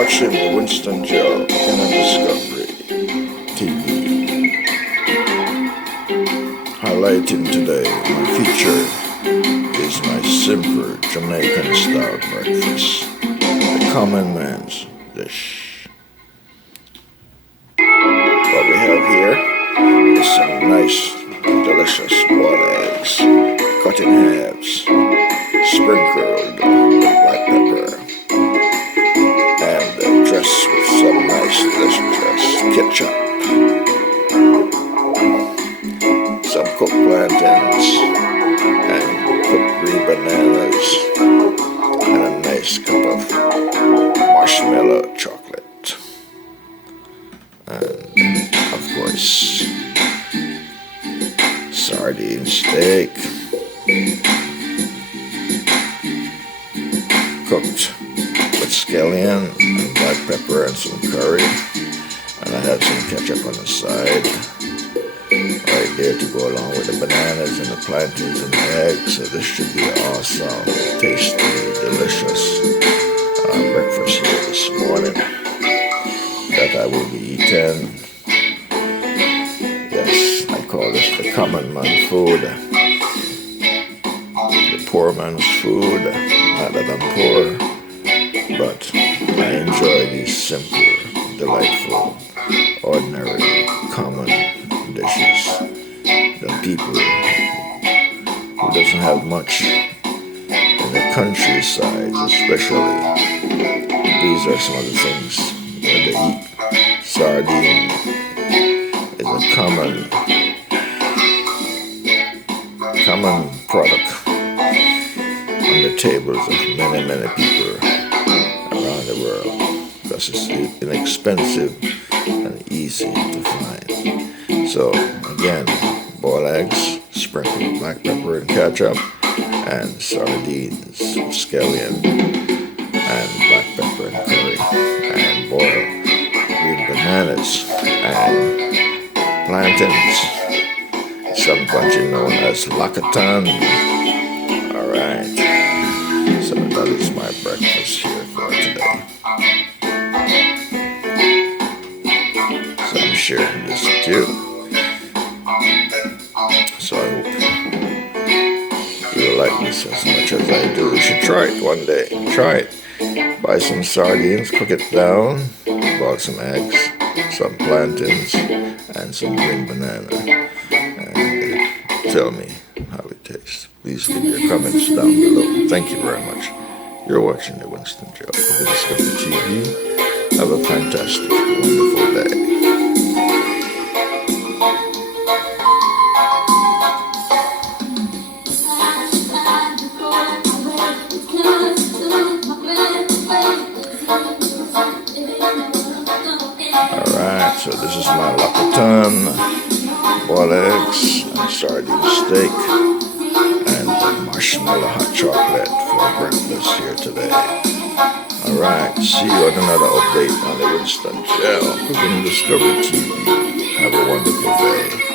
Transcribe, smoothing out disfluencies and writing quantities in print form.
watching the Winston Gel Cooking and Discovery TV. Highlighting today, my feature is my simple Jamaican style breakfast, the common man's dish. What we have here is some nice, delicious boiled eggs, cut in halves, sprinkled with black pepper, and dressed with some nice delicious ketchup, some cooked plantains, and cooked green bananas, and a nice cup of marshmallow chocolate, and of course sardine steak, cooked with scallion and black pepper and some curry, and I have some ketchup on the side right there to go along with the bananas and the plantains and the eggs. So this should be an awesome, tasty, delicious breakfast here this morning that I will be eating. Yes, I call this the common man food, the poor man's food. Not that I'm poor, but I enjoy these simple, delightful, ordinary, common dishes that people who doesn't have much in the countryside, especially, these are some of the things that they eat. Sardine is a common product on the tables of many people around the world because it's inexpensive and easy to find. So again, boiled eggs, sprinkled with black pepper and ketchup, and sardines with scallion and black pepper and curry, and boiled green bananas and plantains, some country known as lacatan. Alright, so that is my breakfast here for today. So I'm sharing this with you. So I hope you'll like this as much as I do. You should try it one day. Try it. Buy some sardines, cook it down, boil some eggs, some plantains, and some green banana. And tell me how it tastes. Please leave your comments down below. Thank you very much. You're watching the Winston Gel Cooking Discovery TV. Have a fantastic, wonderful day. Alright, so this is my lacatan, boiled eggs, and sardine steak, and marshmallow hot chocolate for breakfast here today. Alright, see you on another update on the Winston Gel Cooking Discovery TV. Have a wonderful day.